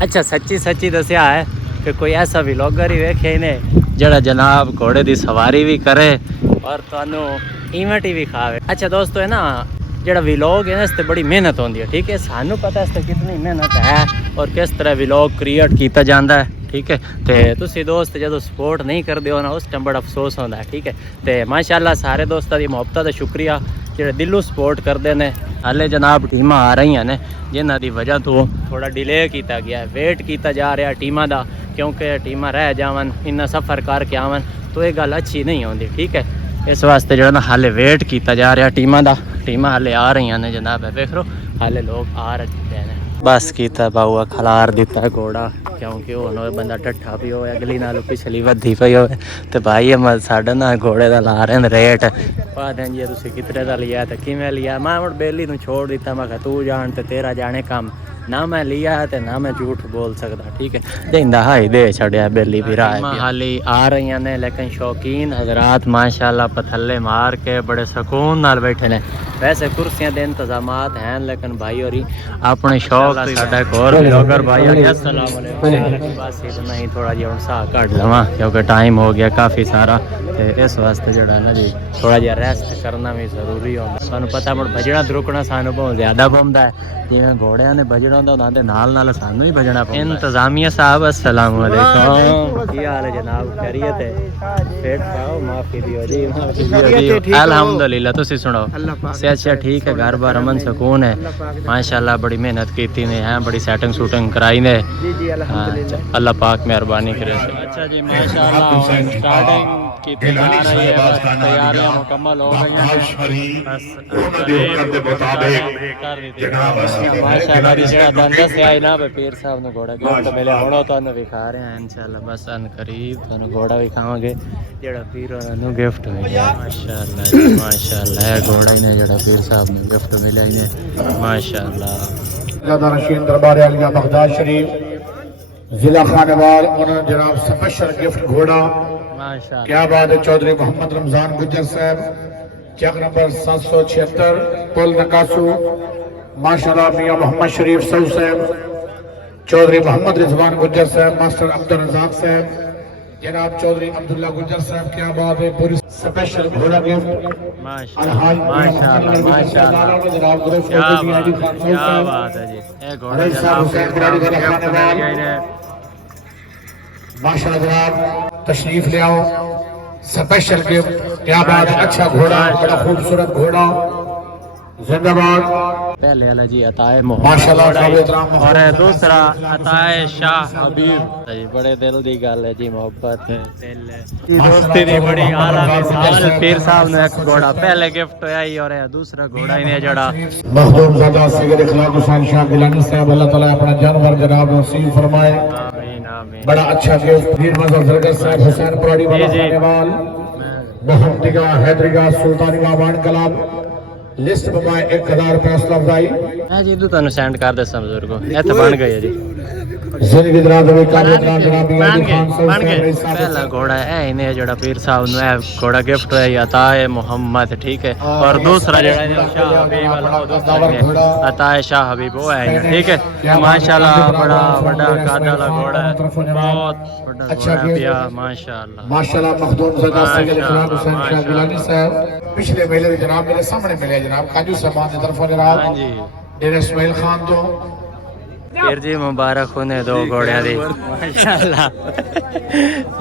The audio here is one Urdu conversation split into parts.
اچھا سچی دسیا ہے کہ کوئی ایسا ولاگر ہی ویکھے نے جڑا جناب گھوڑے دی سواری بھی کرے اور تانوں ایونٹ ہی بھی کھاوے. اچھا دوستو ہے نا جڑا ولاگ ہے نا اس تے بڑی محنت ہوندی ہے ٹھیک ہے. سانوں پتہ ہے اس تے کتنی محنت ہے اور کس طرح ولاگ کریٹ کیتا جاندا ہے ٹھیک ہے. تے تسی دوست جدو سپورٹ نہیں کردے ہو نا اس ٹائم بڑا افسوس ہوندا ہے ٹھیک ہے. تے ماشاءاللہ سارے دوستاں دی محبت دا شکریہ جڑے دلوں سپورٹ کردے نے. ہالے جناب ٹیماں آ رہی ہیں جنہاں دی وجہ تو تھوڑا ڈیلے کیتا گیا ہے, ویٹ کیتا جا رہا ٹیماں دا کیونکہ ٹیماں رہ جاون انہاں سفر کر کے آون تو یہ گل اچھی نہیں ہوندی ٹھیک ہے. اس واسطے جو ہے نا ہالے ویٹ کیتا جا رہا ٹیماں دا. ٹیماں ہالے آ رہی ہیں جناب دیکھ لو ہالے لوگ آ رہے ہیں. بس کیتا باؤا کھلار دیتا ہے گھوڑا کیونکہ وہ بندہ ٹٹھا بھی ہوئے اگلی نال پچھلی ودھی پئی ہوئے تو بھائی ساڈا نا گھوڑے دا لا رہے ہیں ریٹ پا دیں جی تسی کتنے دا لیا تو کیویں لیا. میں ہن بیلی نوں چھوڑ دیتا میں کہ تو جان تے تیرا جانے کم نہ میں لیا ہے تے نہ میں جھوٹ بول سکدا ٹھیک ہے. دیندا ہائی دے چھڑیا بیلی بھی راہ حالی آ رہی ہیں لیکن شوقین حضرات ماشاءاللہ پتھلے مار کے بڑے سکون نال بیٹھے نے. ویسے کرسیاں دے انتظامات ہیں لیکن بھائی اور اپنے شوق ساڈا ایک اور بلاگر بھائی علیہ السلام علیکم. بس اتنا ہی تھوڑا جہا سا کٹ لواں کیونکہ ٹائم ہو گیا کافی سارا تے اس واسطے جڑا نا جی تھوڑا جہا ریسٹ کرنا بھی ضروری ہوتا. سانوں پتہ مڑ بجنا درکنا سانوں بہت زیادہ بمدا ہے جویں گھوڑیاں نے بجنا ہوندا انہاں دے نال سانوں ہی بجنا پوندا. انتظامیہ صاحب السلام علیکم کی حال ہے جناب خیریت ہے پیٹ کھاؤ معافی دیو جی معافی دیو الحمدللہ. تسی سناؤ صحت ٹھیک ہے گھر بار امن سکون ہے ماشاءاللہ. بڑی محنت کیتی نے ہیں بڑی سیٹنگ سوٹنگ کرائی نے اللہ پاک مہربانی کرے. اچھا جی ماشاءاللہ سٹارٹنگ کی تیاری ہے بس تیاریاں مکمل ہو گئی ہیں ماشاءاللہ. جڑا بندہ سے آئی نا پیر صاحب نے گھوڑا گفٹ ملے ہن تانوں دکھا رہے ہیں انشاءاللہ. بس ان قریب تانوں گھوڑا بھی کھاواں گے جڑا پیر نو گفٹ ملیا ماشاءاللہ جی ماشاءاللہ. گھوڑا نے جڑا پیر صاحب نے گفٹ ملیا ہے ماشاءاللہ. زیادہ رشید دربار عالیہ بغداد شریف ضلع خانوار انہوں نے جناب سپیشل گفٹ گھوڑا ماشاءاللہ. کیا بات ہے. چودھری محمد رمضان گجر صاحب چیک نمبر 776 پل نکاسو ماشاءاللہ. میاں محمد شریف سو صاحب چودھری محمد رضوان گجر صاحب ماسٹر عبدالرزاق صاحب جناب چودھری عبداللہ گجر صاحب کیا بات ہے. پوری سپیشل گھوڑا گفٹ ماشاءاللہ ماشاءاللہ کیا بات ہے جی. اے گھوڑا ماشاءاللہ جناب تشریف لے آؤ سپیشل گفٹ کیا بات ہے. اچھا گھوڑا بڑا خوبصورت گھوڑا زندہ باد. پہلے والا جی عطائے محمد اور دوسرا عطائے شاہ حبیب جی. بڑے دل دی گل ہے جی محبت دل دوستی دی بڑی اعلیٰ مثال. پیر صاحب نے ایک گھوڑا پہلے گفٹ ہویا ہی اور دوسرا گھوڑا ہی نے جڑا مخدوم زادہ سید اخلاق حسین شاہ گیلانی صاحب اللہ تعالیٰ اپنا جانور جناب نصیب فرمائے. آمین آمین. بڑا اچھا گفٹ. پیر مظہر زرگر صاحب حسین پراڑی والا خانے وال محمدگاہ حیدرگاہ سلطانی بابان کلاب لسٹ بمائے 1000 روپے حوصلہ افزائی. میں جی تانوں سینڈ کر دساں بزرگو ایتھے بن گئی ہے جی زندگی دراز ہوئی کابل جناب بن گئے. پہلا گھوڑا ہے انہیں جڑا پیر صاحب نے گھوڑا گفٹ ہے عطائے محمد ٹھیک ہے اور دوسرا جڑا شاہ حبیب والا عطائے شاہ حبیب وہ ہے ٹھیک ہے ماشاءاللہ. بڑا بڑا قد والا گھوڑا ہے بہت بڑا گھوڑا ہے پیا ماشاءاللہ ماشاءاللہ. مخدوم زادہ سید اخلاق حسین شاہ گیلانی صاحب پچھلے میلے جناب میرے سامنے ملے جناب کاجو صاحبان کی طرف جناب جی ڈیرہ اسماعیل خان تو پیر جی مبارک ہونے دو گھوڑیاں دی ماشاءاللہ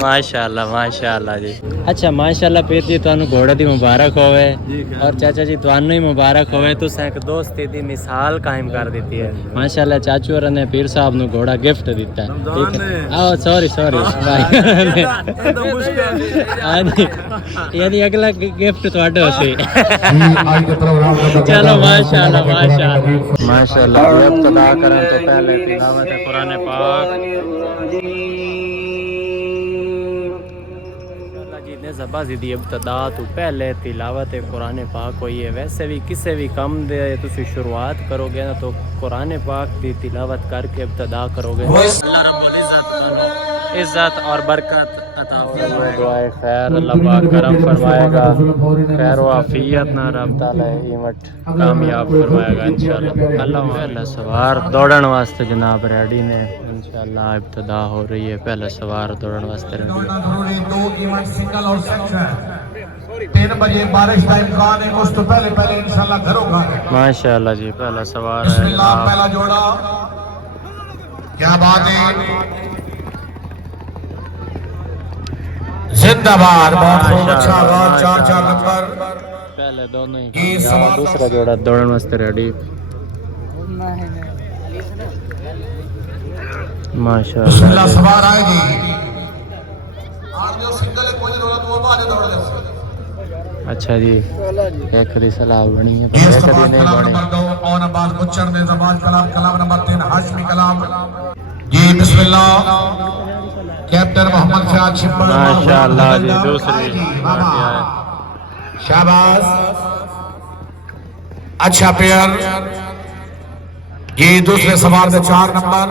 ماشاءاللہ ماشاءاللہ جی. اچھا ماشاءاللہ پیر جی تانوں گھوڑے دی مبارک ہوئے اور چاچا جی تانوں ہی مبارک ہوئے. تساں ایک دوستی دی مثال قائم کر دیتی ہے ماشاءاللہ. چاچو اور نے پیر صاحب نو گھوڑا گفٹ دیتا ہے ٹھیک ہے. آو سوری یعنی اگلا گفٹ تہاڈا سی. چلو ماشاءاللہ ماشاءاللہ ماشاءاللہ. ابتدا کریں تو پہلے تلاوت قرآن پاک زبا دی ابتدا تو پہلے تلاوت قرآن پاک ہوئی ہے. ویسے بھی کسی بھی کم دے تسی شروعات کرو گے نا تو قرآن پاک دی تلاوت کر کے ابتدا کرو گے. اللہ رب العزت عزت اور برکت عطا فرمائے، دعائے خیر اللہ پاک کرم فرمائے گا، خیر و عافیت نہ رب تعالی ایونٹ کامیاب فرمائے گا انشاءاللہ۔ اللہ پہلا سوار دوڑن واسطے جناب ریڈی نے، انشاءاللہ ابتدا ہو رہی ہے، پہلا سوار دوڑن واسطے ریڈی ہے۔ ضروری 2 ایونٹ سنگل اور سیکشن 3 بجے بارش کا امکان ہے، اس تو پہلے انشاءاللہ گھروں گھر ماشاءاللہ جی پہلا سوار بسم ہے اللہ، جناب۔ پہلا جوڑا، کیا بات ہے، زندہ باد، بہت خوب، اچھا آغاز، 4 نمبر، پہلے دونوں ہی یہ کامیاب، سوار دوسرا جوڑا دوڑن واسطے ریڈی بسم ماشاءاللہ اللہ، جی۔ سوار آئے گی، آج جو سنگل ہے کوئی دولت وہ بعد دوڑ دے سکتے۔ اچھا جی، ایک دی سلاح بنی ہے پر یہ ایک دی سوال نہیں کلام بنی۔ نمبر 2 اون عباس بچر نے زبان کلام نمبر 3 ہاشمی کلام، جی بسم اللہ، کیپٹن محمد فیاض شپر، ماشاءاللہ جی دوسری پارٹی آئے، شہباز، اچھا پیئر، یہ دوسرے سوار دے 4 نمبر،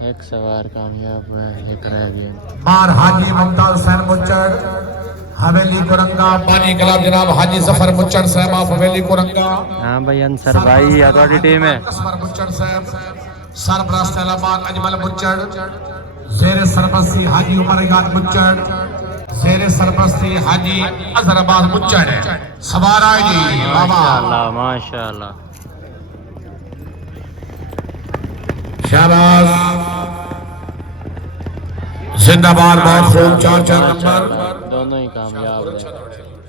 ایک سوار کامیاب ہوئے، ایک رہ گیا۔ مار حاجی ممتاز حسین مچڑ، حویلی کرنگا، بانی کلام جناب حاجی ظفر مچڑ صاحب آف حویلی کرنگا، ہاں بھائی انصر بھائی یا تھوڑی ٹیم ہے۔ ظفر مچڑ صاحب، سربراہ علامات اجمل مچڑ، زیر سربستی حاجی عمر یاد مچڑ، زیر سربستی حاجی اظہر عباس مچڑ، سوار آئے جی بابا، ماشاءاللہ ماشاءاللہ شہباز، زندہ باد، بہت خوب، 4 نمبر، دونوں ہی کامیاب ہیں۔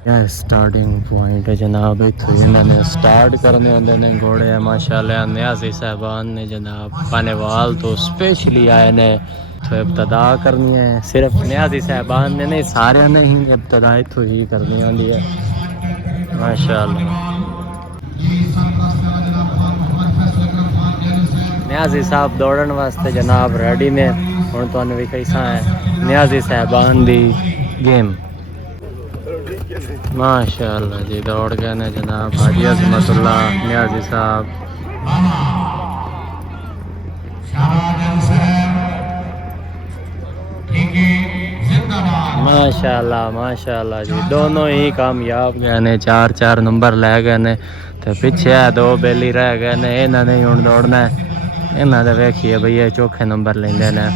یہ سٹارٹنگ پوائنٹ ہے جناب، اتھو انہوں نے سٹارٹ کرنے ہوندے نے گھوڑے ہیں ماشاءاللہ، نیازی صاحبان نے جناب پانیوال تو سپیشلی آئے نے تو ابتدا کرنی ہے، صرف نیازی صاحبان نے نہیں سارے نے ہی ابتدا اتھو ہی کرنی ہوندی ہے ماشاءاللہ۔ نیازی صاحب دوڑن واسطے جناب ریڈی نے، ہن تانوں بھی کیسا ہے نیازی صاحبان دی گیم ماشاءاللہ جی، دوڑ گئے نے جناب حاجی عظمت اللہ نیازی صاحب، ماشاءاللہ ماشاءاللہ جی، دونوں ہی کامیاب گئے نے، 4 نمبر لے گئے نے، تو پیچھے 2 بیلی رہ گئے نے، انہاں نے ہن دوڑنا ہے، انہاں دے ویکھیے بھئی یہ چوکھے نمبر لیندے نے۔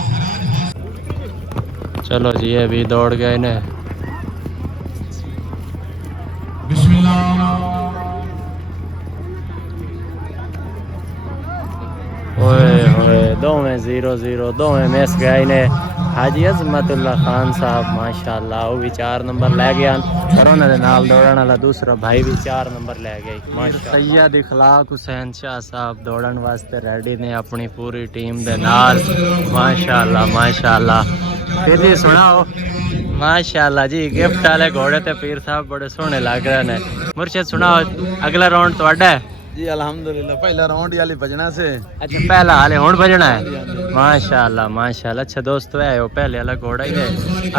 چلو جی یہ بھی دوڑ گئے نے، بسم اللہ، ہوئے ہوئے دوویں 0-0 دوویں مس گئے نے۔ حاجی عظمت اللہ خان صاحب ماشاءاللہ وہ بھی 4 نمبر لے گیا، اور انہوں نے نال دوڑن والا دوسرا بھائی بھی 4 نمبر لے گئی ماشاءاللہ۔ سید اخلاق حسین شاہ صاحب دوڑن واسطے ریڈی نے اپنی پوری ٹیم دے نال ماشاءاللہ ماشاءاللہ۔ پھر جی سناؤ ماشاءاللہ جی، گفٹ والے گھوڑے تے پیر صاحب بڑے سونے لگ رہے نے۔ مرشد سناؤ اگلا راؤنڈ تہاڈا ہے؟ جی الحمدللہ پہلا راؤنڈ والی بجنا سے، اچھا پہلا حالے ہون بجنا ہے ماشاءاللہ ماشاءاللہ۔ اچھا دوستو ہے وہ پہلے والا گھوڑا ہی ہے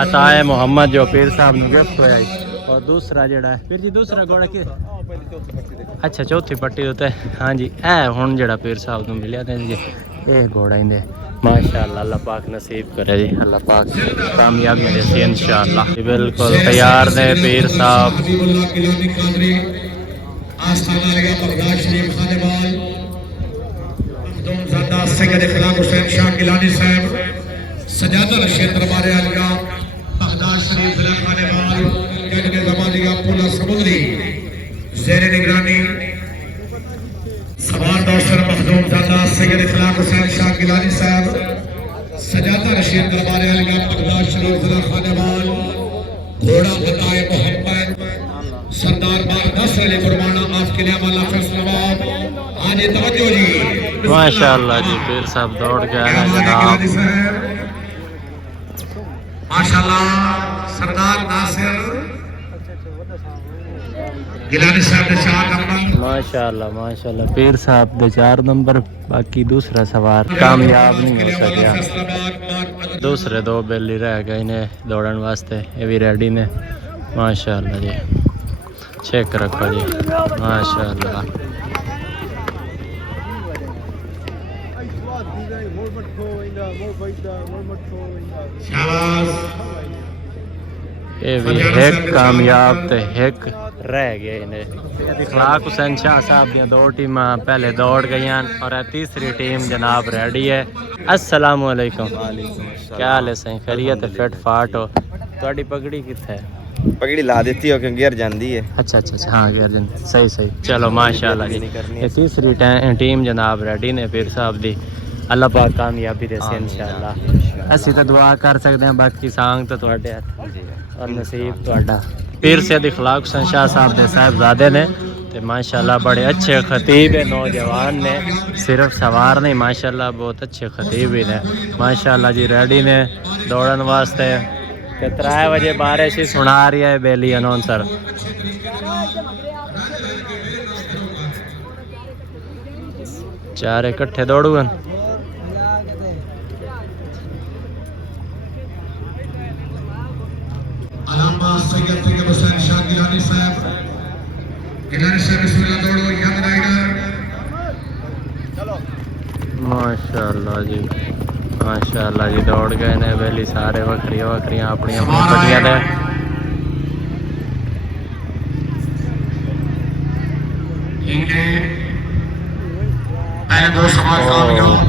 عطا محمد جو پیر صاحب نو گفٹ ہویا ہے، اور دوسرا جڑا ہے پھر جی دوسرا گھوڑا کی اچھا چوتھی پٹی ہوتے، ہاں جی اے ہن جڑا پیر صاحب نو ملیا تے جی اے گھوڑا ہی دے ماشاءاللہ، اللہ پاک نصیب کرے جی، اللہ پاک کامیابیاں دے سی انشاءاللہ۔ بالکل تیار نے پیر صاحب، آستانہ لگا بغداد شریف خانیوال، مخدوم زادہ سید اخلاق حسین شاہ گیلانی صاحب، سجادہ رشید دربار عالیہ، بغداد شریف ضلع خانیوال، کیڈر زمانیہ پولا سمندری، زیر نگرانی سوار دوسر مخدوم زادہ سید اخلاق حسین شاہ گیلانی صاحب، سجادہ رشید دربار عالیہ، بغداد شریف ضلع خانیوال، گھوڑا عطائے محمد، سردار باغ نصر علی قربانہ آپ کے نعم اللہ فیصلہ باب، آنے توجہ جی ماشاءاللہ جی پیر صاحب دوڑ کے آئے جناب، ماشاءاللہ سردار ناصر گیلانی صاحب نے 4 نمبر، ماشاءاللہ ماشاءاللہ پیر صاحب دے 4 نمبر، باقی دوسرا سوار کامیاب نہیں ہو سکیا، دوسرے 2 بیلی رہ گئے نے دوڑن واسطے، یہ بھی ریڈی نے ماشاءاللہ جی، چیک رکھو جی ماشاءاللہ یہ بھی ایک کامیاب تے ایک رہ گئے انہیں اخلاق حسین شاہ صاحب دیا دو ٹیماں پہلے دوڑ گئی ہیں اور تیسری ٹیم جناب ریڈی ہے. السلام علیکم. کیا حال ہے سائیں؟ خیریت ہے؟ فٹ فاٹ ہو؟ تہاڈی پگڑی کتھے ہے؟ پگڑی لا دیتی ہو کیونکہ گھر جاندی ہے. اچھا ہاں گھر جاندی. صحیح چلو ماشاءاللہ جی. یہ تیسری ٹیم جناب ریڈی نے پیر صاحب دی. اللہ پاک کامیابی دے سے انشاءاللہ. اسی تو دعا کر سکتے ہیں، باقی سانگ تو تہاڈے ہاتھ اور نصیب تہاڈا. پیر سید اخلاق حسین شاہ صاحب دے صاحبزادے نے تے ماشاءاللہ بڑے اچھے خطیب ہیں، نوجوان نے، صرف سوار نہیں ماشاءاللہ بہت اچھے خطیب بھی نے ماشاءاللہ جی. ریڈی نے دوڑن واسطے کہ 3 بجے بارش ہی سنا رہی ہے بیلی اناؤنسر. چار اکٹھے دوڑون. علامہ سید طیب حسین شاہ گیلانی صاحب بسم اللہ دوڑو ینگ رائڈر. ماشاءاللہ جی ماشاءاللہ جی دوڑ گئے نے بیلی سارے وکھریاں اپنی پٹیاں دے.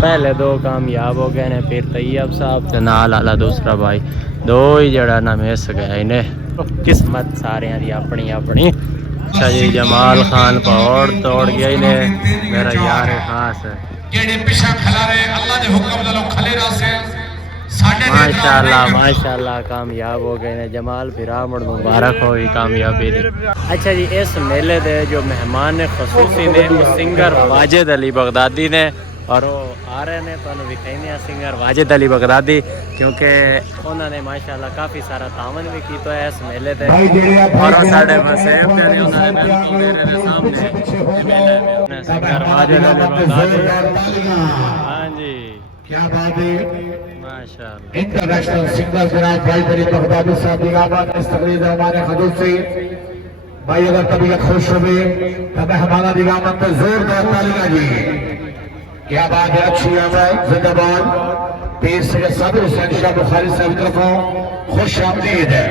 پہلے 2 کامیاب ہو گئے نے پیر طیب صاحب تے نال والا دوسرا بھائی 2 ہی جڑا نہ مس گئے نے. قسمت سارے دی اپنی. اچھا جی جمال خان پہاڑ توڑ گیا ہی نے میرا یار خاص ہے. ماشاءاللہ کامیاب ہو گئے نے. جمال برامڑ مبارک ہوئی کامیابی دی. اچھا جی اس میلے دے جو مہمان خصوصی نے وہ سنگر واجد علی بغدادی نے اور وہ آ رہے ہیں تو بھی کہنے ہیں سنگر واجد علی بغدادی کیونکہ انہوں نے ماشاءاللہ کافی سارا تعاون بھی کی تو ہے اس میلے دے. اور ساڈے وسیب دے انہوں نے بالکل میرے سامنے سنگر واجد علی بغدادی. ہاں جی کیا بات ہے. ماشاءاللہ انٹرنیشنل سنگر جناب واجد علی بغدادی صاحب کی آمد اس تقریر میں ہمارے حضور سے. بھائی اگر طبیعت خوش ہوئے تو مہمانہ دی آمد میں زوردار تالیاں جی. کیا بات ہے. اچھی آمد زندہ باد. پیر سید صابر حسین شاہ بخاری صاحب کی طرفوں خوش آمدید ہے.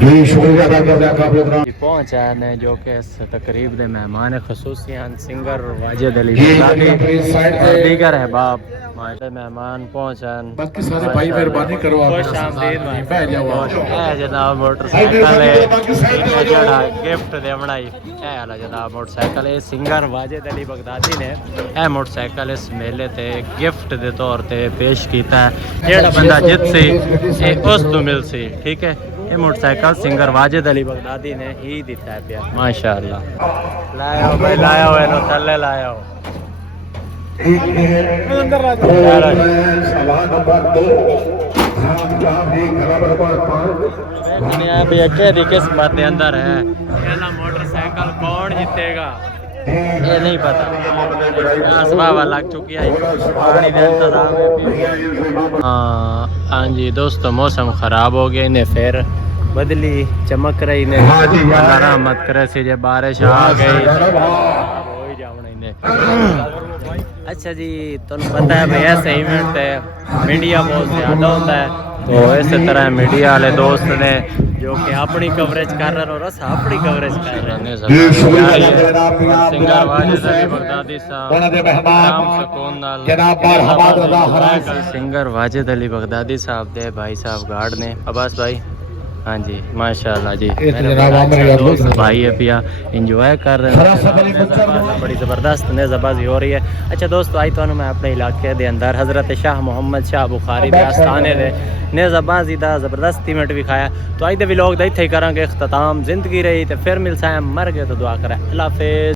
جی شکریہ ادا کرنے کا پہنچا ہے جو کہ اس تقریب دے مہمان خصوصی ہیں سنگر واجد علی بغدادی اور دیگر احباب مہمان پہنچا. باقی سارے بھائی مہربانی کرو خوش آمدید جناب. موٹر سائیکل جڑا گفٹ دے بنائی اے والا جناب موٹر سائیکل ہے سنگر واجد علی بغدادی نے اے موٹر سائیکل اس میلے تے گفٹ دے طور تے پیش کیتا ہے. جڑا بندہ جت سی اس تو مل سی. ٹھیک ہے یہ motor cycle singer Wajid Ali Baghdadi نے ہی دیتا ہے پیا ماشاءاللہ. لایا ہو بھائی لایا ہو انہوں تھلے لایا ہو. قسمت دے اندر ہے پہلا موٹر سائیکل کون جیتے گا یہ نہیں پتا. اسباب لگ چکی ہے پانی دے انتظام ہے. ہاں جی دوستو موسم خراب ہو گیا انہیں پھر بدلی چمک رہی نے اللہ رحمت کرے سی جے بارش آ گئی ہو ہی جاؤنا انہیں. اچھا جی تمہیں پتہ ہے بھئی ایسے ایونٹ ہے میڈیا بہت زیادہ ہوتا ہے تو اس طرح میڈیا والے دوست نے جو کہ اپنی کوریج کر رہے ہیں اور اس اپنی کوریج کر رہے ہیں. سنگر واجد علی بغدادی صاحب سنگر واجد علی بغدادی صاحب دے بھائی صاحب گارڈ نے عباس بھائی. ہاں جی ماشاءاللہ جی بھائی ہے پیا انجوائے کر رہے ہیں. بڑی زبردست نیزہ بازی ہو رہی ہے. اچھا دوستو آئی تو میں اپنے علاقے دے اندر حضرت شاہ محمد شاہ بخاری دے آستانے دے نیزہ بازی دا زبردست ایونٹ بھی کھایا. تو آئی دے ویلوگ دا اتھے ہی کریں گے اختتام. زندگی رہی تو پھر ملسا ہے مر گئے تو دعا کریں. اللہ حافظ.